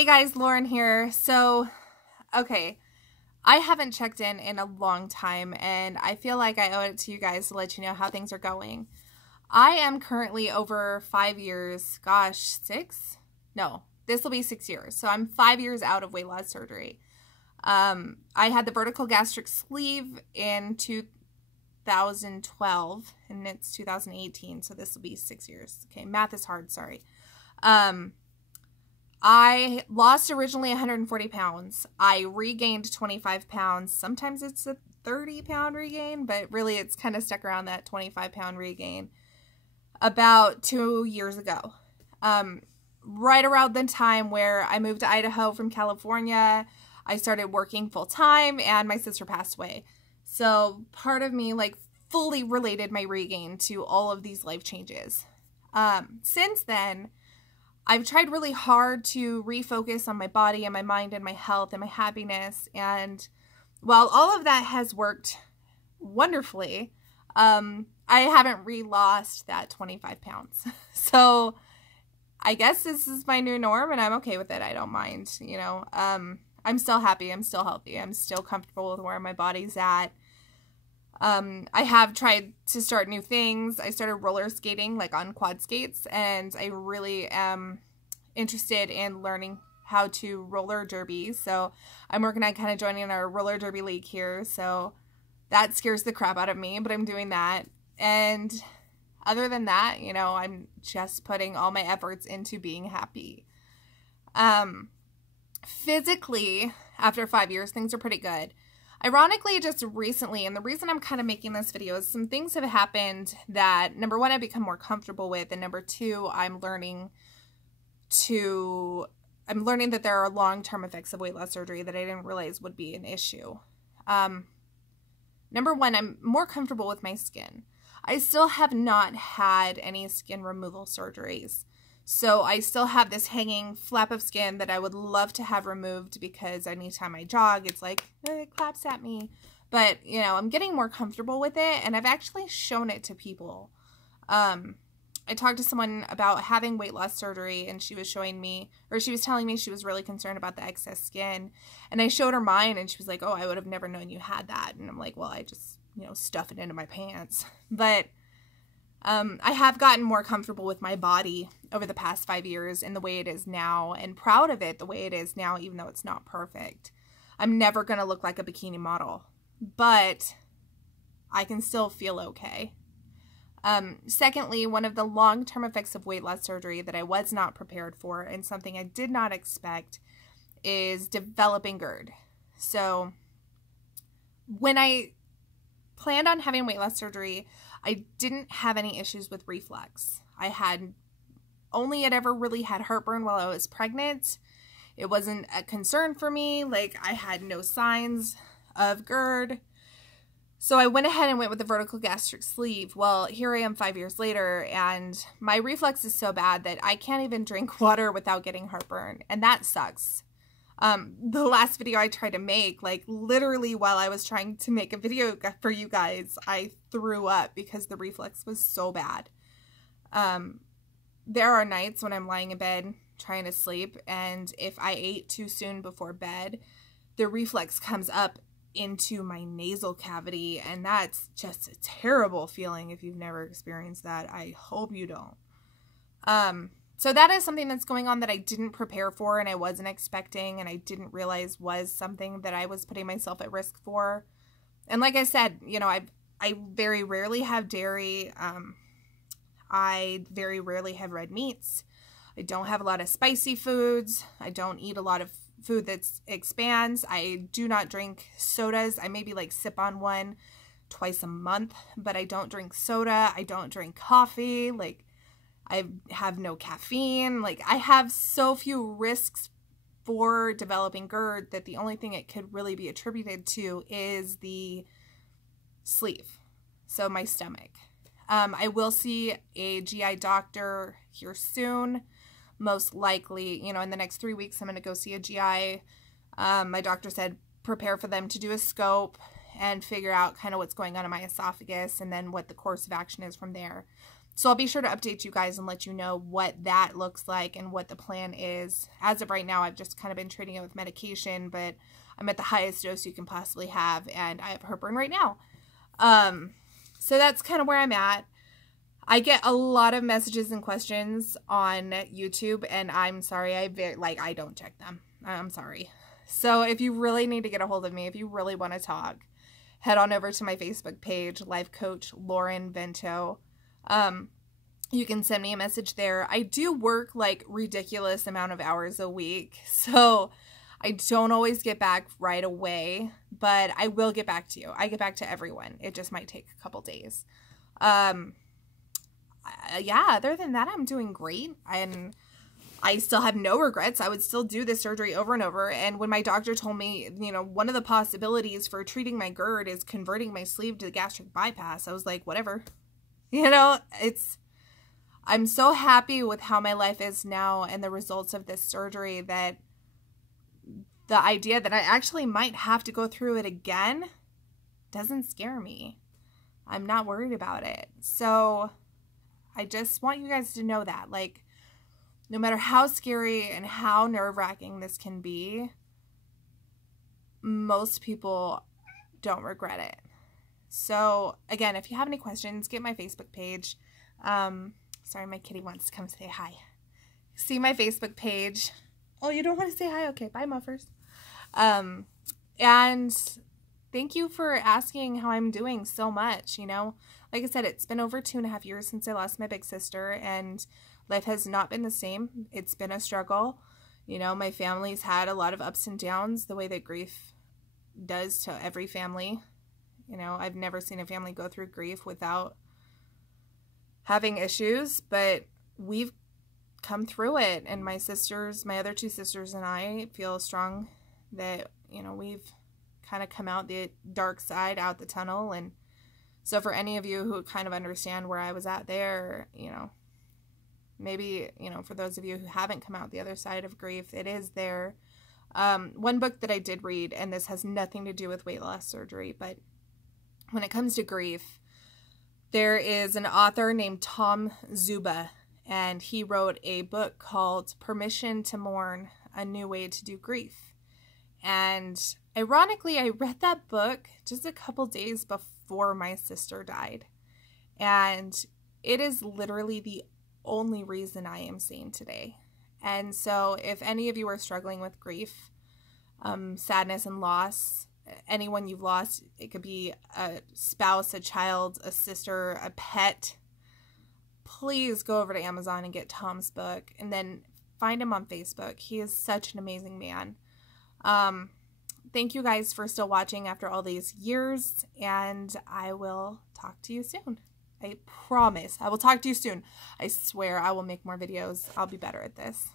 Hey guys, Lauren here. Okay, I haven't checked in a long time, and I feel like I owe it to you guys to let you know how things are going. I am currently over 5 years, gosh, 6? No, this will be 6 years. So I'm 5 years out of weight loss surgery. I had the vertical gastric sleeve in 2012, and it's 2018, so this will be 6 years. Okay, math is hard, sorry. I lost originally 140 pounds. I regained 25 pounds. Sometimes it's a 30-pound regain, but really it's kind of stuck around that 25-pound regain about 2 years ago. Right around the time where I moved to Idaho from California, I started working full-time and my sister passed away. So part of me fully related my regain to all of these life changes. Since then, I've tried really hard to refocus on my body and my mind and my health and my happiness. And while all of that has worked wonderfully, I haven't re-lost that 25 pounds. So I guess this is my new norm and I'm okay with it. I don't mind, you know. I'm still happy. I'm still healthy. I'm still comfortable with where my body's at. I have tried to start new things. I started roller skating on quad skates, and I really am interested in learning how to roller derby. So I'm working on kind of joining our roller derby league here. So that scares the crap out of me, but I'm doing that. And other than that, you know, I'm just putting all my efforts into being happy. Physically, after 5 years, things are pretty good. Ironically, just recently, and the reason I'm kind of making this video is some things have happened that, number one, I've become more comfortable with, and number two, I'm learning that there are long-term effects of weight loss surgery that I didn't realize would be an issue. Number one, I'm more comfortable with my skin. I still have not had any skin removal surgeries. So I still have this hanging flap of skin that I would love to have removed because anytime I jog, it's it claps at me. But, you know, I'm getting more comfortable with it, and I've actually shown it to people. I talked to someone about having weight loss surgery, and she was telling me she was really concerned about the excess skin. And I showed her mine, and she was like, oh, I would have never known you had that. And I'm like, well, I just, you know, stuff it into my pants. But I have gotten more comfortable with my body over the past 5 years and the way it is now, and proud of it the way it is now, even though it's not perfect. I'm never going to look like a bikini model, but I can still feel okay. Secondly, one of the long-term effects of weight loss surgery that I was not prepared for and something I did not expect is developing GERD. So when I planned on having weight loss surgery, I didn't have any issues with reflux. I had ever really had heartburn while I was pregnant. It wasn't a concern for me. I had no signs of GERD. So I went ahead and went with the vertical gastric sleeve. Well, here I am 5 years later, and my reflux is so bad that I can't even drink water without getting heartburn, and that sucks. The last video I tried to make, literally while I was trying to make a video for you guys, I threw up because the reflux was so bad. There are nights when I'm lying in bed trying to sleep, and if I ate too soon before bed, the reflux comes up into my nasal cavity, and that's just a terrible feeling if you've never experienced that. I hope you don't. So that is something that's going on that I didn't prepare for and I wasn't expecting and I didn't realize was something that I was putting myself at risk for. And like I said, you know, I very rarely have dairy. I very rarely have red meats. I don't have a lot of spicy foods. I don't eat a lot of food that expands. I do not drink sodas. I maybe sip on one twice a month, but I don't drink soda. I don't drink coffee. I have no caffeine. I have so few risks for developing GERD that the only thing it could really be attributed to is the sleeve, so my stomach. I will see a GI doctor here soon, most likely, you know, in the next 3 weeks I'm going to go see a GI. My doctor said prepare for them to do a scope and figure out kind of what's going on in my esophagus and then what the course of action is from there. So I'll be sure to update you guys and let you know what that looks like and what the plan is. As of right now, I've just kind of been treating it with medication, but I'm at the highest dose you can possibly have, and I have heartburn right now. So that's kind of where I'm at. I get a lot of messages and questions on YouTube, and I'm sorry, I don't check them. I'm sorry. So if you really need to get a hold of me, if you really want to talk, head on over to my Facebook page, Life Coach Lauren Vento. You can send me a message there. I do work like ridiculous amount of hours a week, so I don't always get back right away, but I will get back to you. I get back to everyone. It just might take a couple days. Yeah, other than that, I'm doing great, and I still have no regrets. I would still do this surgery over and over. And when my doctor told me, you know, one of the possibilities for treating my GERD is converting my sleeve to gastric bypass, I was like, whatever. You know, I'm so happy with how my life is now and the results of this surgery that the idea that I actually might have to go through it again doesn't scare me. I'm not worried about it. So I just want you guys to know that, like, no matter how scary and how nerve-wracking this can be, most people don't regret it. So, again, if you have any questions, get my Facebook page. Sorry, my kitty wants to come say hi. See my Facebook page. Oh, you don't want to say hi? Okay, bye, muffers. And thank you for asking how I'm doing so much, you know. Like I said, it's been over 2.5 years since I lost my big sister, and life has not been the same. It's been a struggle. You know, my family's had a lot of ups and downs, the way that grief does to every family. You know, I've never seen a family go through grief without having issues, but we've come through it. And my other two sisters and I feel strong that, you know, we've kind of come out the dark side, out the tunnel. And so for any of you who kind of understand where I was at there, you know, maybe, you know, for those of you who haven't come out the other side of grief, it is there. One book that I did read, and this has nothing to do with weight loss surgery, but when it comes to grief, there is an author named Tom Zuba, and he wrote a book called Permission to Mourn, A New Way to Do Grief. And ironically, I read that book just a couple days before my sister died. And it is literally the only reason I am sane today. And so if any of you are struggling with grief, sadness and loss, anyone you've lost, it could be a spouse, a child, a sister, a pet, please go over to Amazon and get Tom's book, and then find him on Facebook. He is such an amazing man. Thank you guys for still watching after all these years, and I will talk to you soon. I promise I will talk to you soon. I swear I will make more videos. I'll be better at this.